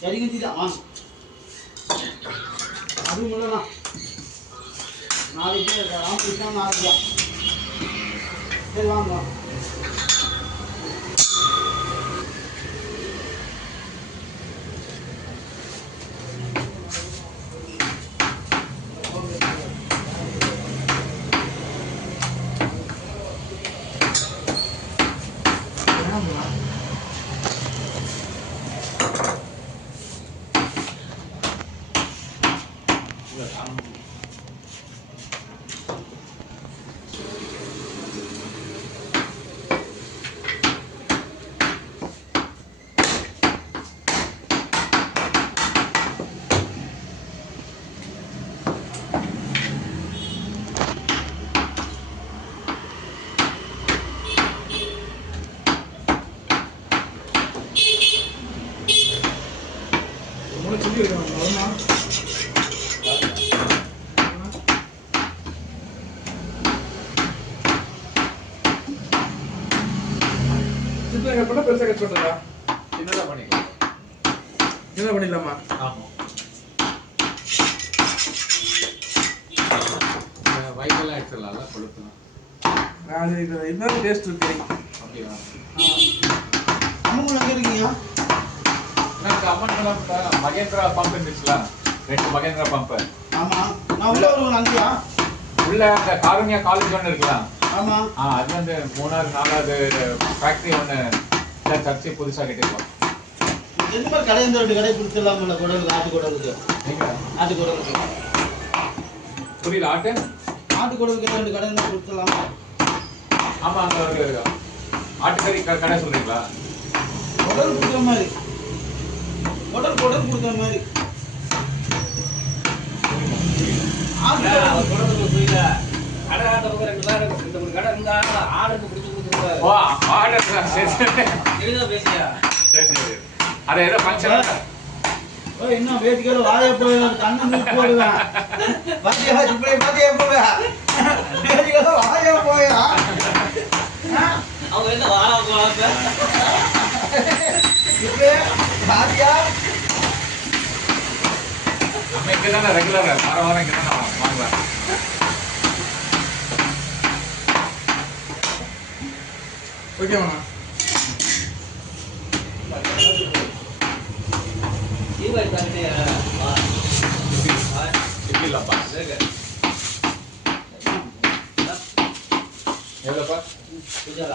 சரி கட்டிதான் வாங்க. அது முன்னதான் நாளைக்கு ராமகிருஷ்ணா நாளைக்கு சரி வாங்க. பெருசா கட் பண்றதா? சின்னதா பண்ணிக்கலாம். என்ன பண்ணிடலாமா? ஆமா. வைக்கெல்லாம் எடுத்துடலாம்ல கொளுத்துலாம். அது இதுதான் டேஸ்ட் இருக்கு. அப்படியா? அம்மன் எங்க இருக்கீங்க? எனக்கு அம்மன் மகேந்திரா பம்ப் இருந்துச்சுல, 2 மகேந்திரா பம்ப். ஆமா, நான் உள்ள வருவேன் அங்கயா. உள்ள அந்த காருண்யா காலேஜ் ஒன்று இருக்கலாம். ஆமா. அது வந்து 3வது 4வது ஃபேக்டரி ஒன்று சர்ச்சை புதுசாக கட்டிருக்கோம். எந்த மாதிரி கடை இந்த 2 கடை கொடுத்துடலாம்ல குடல் ஆட்டு குடலுக்கு. நீங்க ஆட்டு குடலுக்கு. புரியல ஆட்டு? ஆட்டு குடலுக்கு 2 கடை இருந்தா கொடுத்துடலாமா? ஆமா, அங்க ஒரு ஆட்டுக்கறி கடை சொல்றீங்களா? குடல் கொடுக்குற மாதிரி. குடல் கொடுக்குற மாதிரி. ஆட்டு குடலுக்கு புரியல. கடை ஆட்டுறவங்க 2 பேர் இந்த ஒரு கடை இருந்தா ஆடுக்கு பிடிச்சி கொடுத்துருவாரு. ஓ, ஆர்டர் சரி சரி. எதுனா பேசியா? சரி சரி. அது ஏதோ ஃபங்க்ஷன். ஓ, இன்னும் வேதிக்கையில வாய போயிடும், கண்ணு மூக்கு போடுவேன். பாத்தியா இப்படி பாத்தியா போவே? வேதிக்கையில வாய போயா? அவங்க என்ன வாழ போறாங்க? இப்ப பாத்தியா? நம்ம இங்க தானே ரெகுலர் வாரம் இங்க தானே வாங்குவேன். ஓகேவாண்ணா? இல்லப்பா எவ்வளோப்பா? இதோட